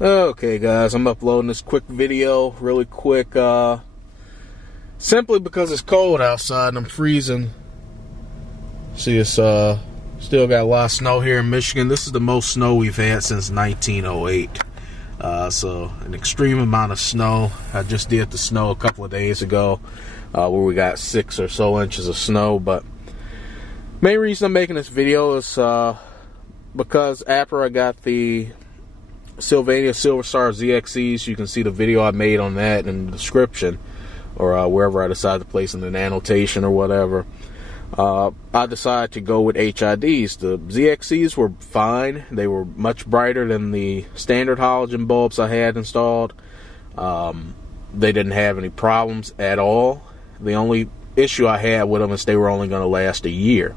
Okay guys, I'm uploading this quick video really quick simply because it's cold outside and I'm freezing. See, it's still got a lot of snow here in Michigan. This is the most snow we've had since 1908. So an extreme amount of snow. I just did the snow a couple of days ago where we got 6 or so inches of snow. But main reason I'm making this video is because after I got the Sylvania Silver Star ZXEs, you can see the video I made on that in the description, or wherever I decide to place in an annotation or whatever. I decided to go with HIDs. The ZXEs were fine. They were much brighter than the standard halogen bulbs I had installed. They didn't have any problems at all. The only issue I had with them is they were only going to last a year.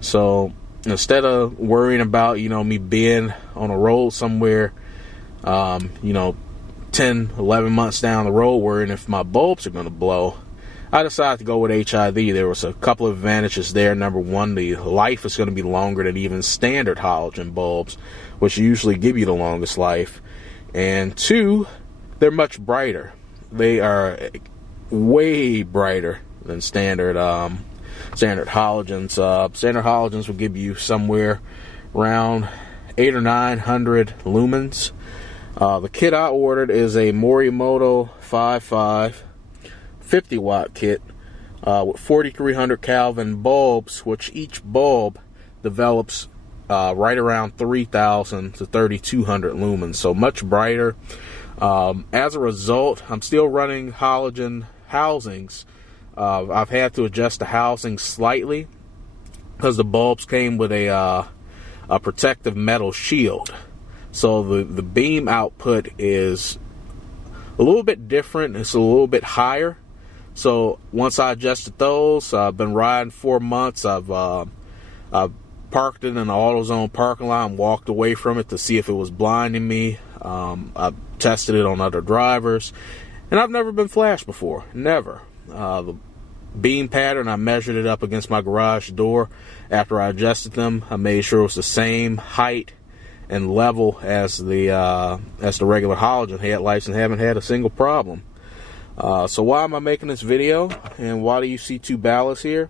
So instead of worrying about, me being on a road somewhere, 10, 11 months down the road worrying if my bulbs are going to blow, I decided to go with HID. There was a couple of advantages there. Number one, the life is going to be longer than even standard halogen bulbs, which usually give you the longest life. And two, they're much brighter. They are way brighter than standard halogens. Standard halogens will give you somewhere around 800 or 900 lumens. The kit I ordered is a Morimoto 5.5 50 watt kit with 4300 Kelvin bulbs, which each bulb develops right around 3000 to 3200 lumens, so much brighter. As a result, I'm still running halogen housings. I've had to adjust the housing slightly because the bulbs came with a protective metal shield. So the beam output is a little bit different. It's a little bit higher. So once I adjusted those, I've been riding 4 months. I've parked it in an AutoZone parking lot and walked away from it to see if it was blinding me. I've tested it on other drivers, and I've never been flashed before. Never. The beam pattern, I measured it up against my garage door. After I adjusted them, I made sure it was the same height and level as the regular halogen headlights, and haven't had a single problem. So why am I making this video, and why do you see 2 ballasts here?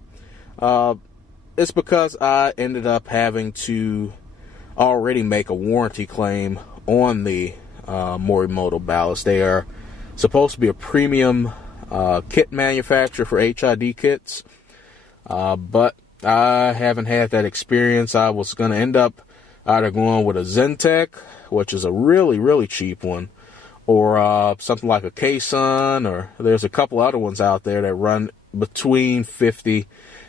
It's because I ended up having to already make a warranty claim on the Morimoto ballast. They are supposed to be a premium kit manufacturer for HID kits, but I haven't had that experience. I was going to end up either going with a Zentech, which is a really, really cheap one, or something like a xenon, or there's a couple other ones out there that run between $50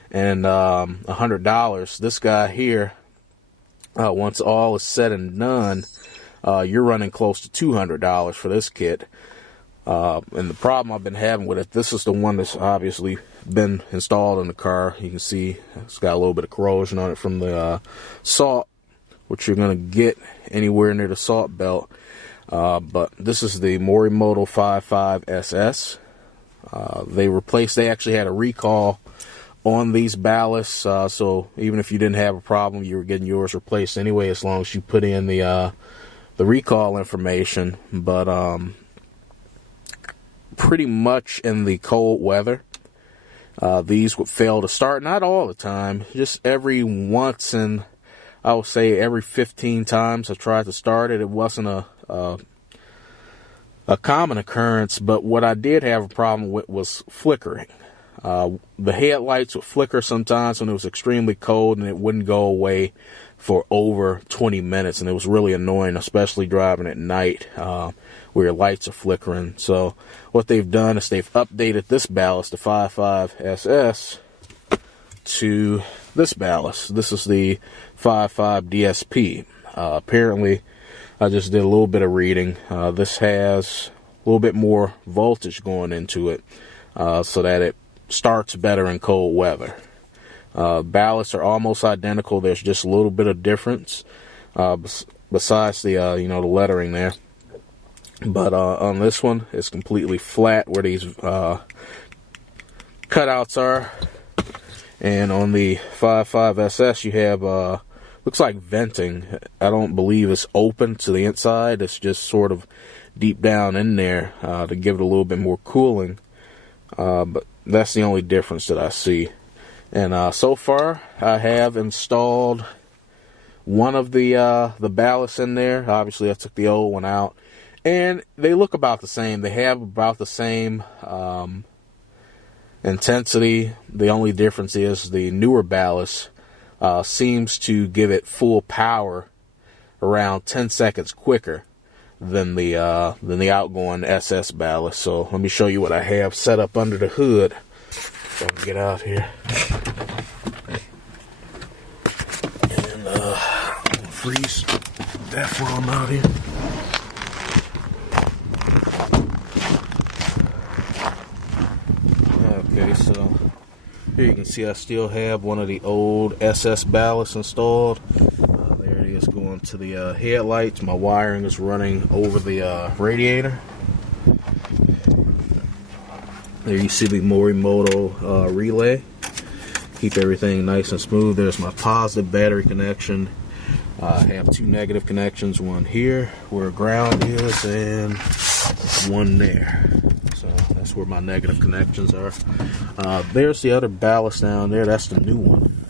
and $100. This guy here, once all is said and done, you're running close to $200 for this kit. And the problem I've been having with it, this is the one that's obviously been installed in the car. You can see it's got a little bit of corrosion on it from the salt, which you're going to get anywhere near the salt belt. But this is the Morimoto 5.5 SS. They actually had a recall on these ballasts, so even if you didn't have a problem, you were getting yours replaced anyway, as long as you put in the recall information. But pretty much in the cold weather, these would fail to start. Not all the time, just every once in, I would say every 15 times I tried to start it. It wasn't a common occurrence, but what I did have a problem with was flickering. The headlights would flicker sometimes when it was extremely cold, and it wouldn't go away for over 20 minutes, and it was really annoying, especially driving at night where your lights are flickering. So what they've done is they've updated this ballast, the 5.5 SS, to this ballast. This is the 5.5 DSP. Apparently, I just did a little bit of reading. This has a little bit more voltage going into it, so that it starts better in cold weather. Ballasts are almost identical. There's just a little bit of difference besides the the lettering there. But on this one, it's completely flat where these cutouts are. And on the 5.5 SS, you have looks like venting. I don't believe it's open to the inside. It's just sort of deep down in there to give it a little bit more cooling. But that's the only difference that I see. And so far, I have installed one of the ballasts in there. Obviously, I took the old one out. And they look about the same. They have about the same intensity. The only difference is the newer ballast seems to give it full power around 10 seconds quicker than the outgoing SS ballast. So let me show you what I have set up under the hood. If I can get out here. And freeze that while I'm out here. Okay, so here you can see I still have one of the old SS ballasts installed. There it is going to the headlights. My wiring is running over the radiator. There you see the Morimoto relay. Keep everything nice and smooth. There's my positive battery connection. I have two negative connections, one here where ground is and one there. So that's where my negative connections are. There's the other ballast down there. That's the new one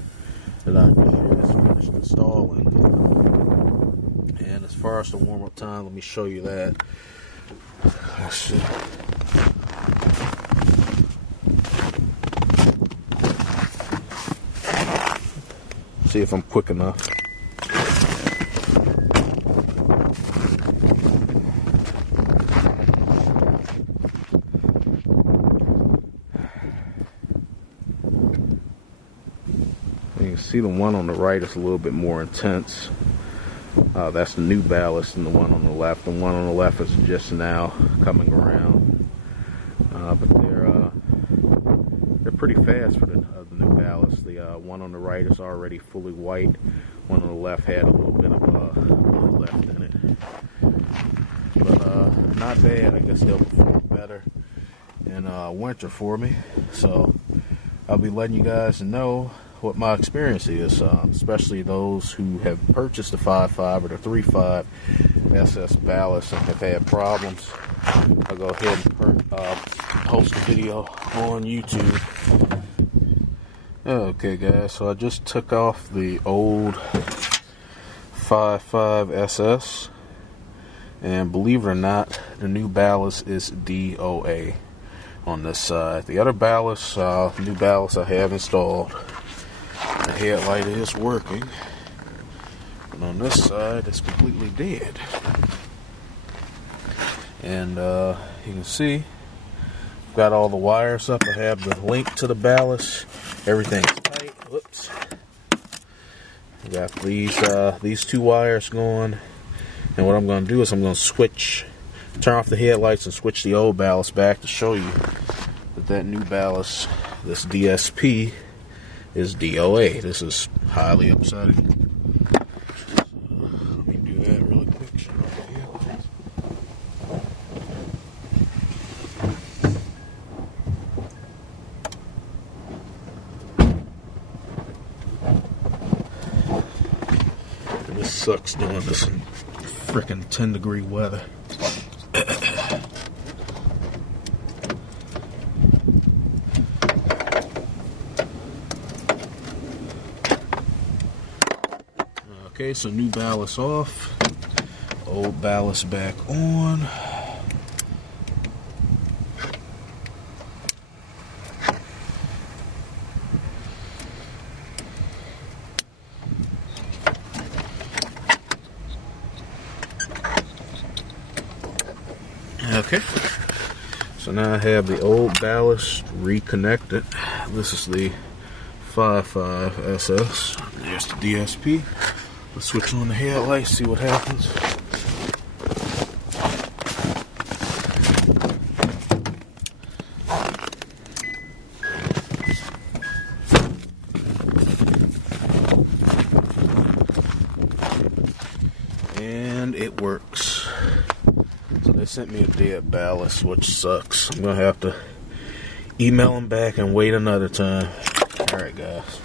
that I just finished installing. And as far as the warm-up time, let me show you that. Let's see. See if I'm quick enough. You can see the one on the right is a little bit more intense. That's the new ballast, and the one on the left. The one on the left is just now coming around. But they're pretty fast for the new ballast. The one on the right is already fully white. One on the left had a little bit of blue left in it. But not bad. I guess they'll perform better in winter for me. So I'll be letting you guys know what my experience is, especially those who have purchased the 5.5 or the 3.5 SS ballast and have had problems. I'll go ahead and post a video on YouTube. Okay guys, so I just took off the old 5.5 SS, and believe it or not, the new ballast is DOA on this side. The other ballast, new ballast I have installed, the headlight is working, but on this side it's completely dead. And you can see I've got all the wires up. I have the link to the ballast. Everything's tight. Whoops. I got these two wires going, and what I'm going to do is I'm going to turn off the headlights and switch the old ballast back to show you that new ballast, this DSP, is DOA. This is highly upsetting. Let me do that really quick. This sucks doing this in frickin' 10-degree weather. Okay, so new ballast off, old ballast back on. Okay, so now I have the old ballast reconnected. This is the 5.5 SS. There's the DSP. Let's switch on the headlights, see what happens. And it works. So they sent me a dead ballast, which sucks. I'm gonna have to email them back and wait another time. Alright guys.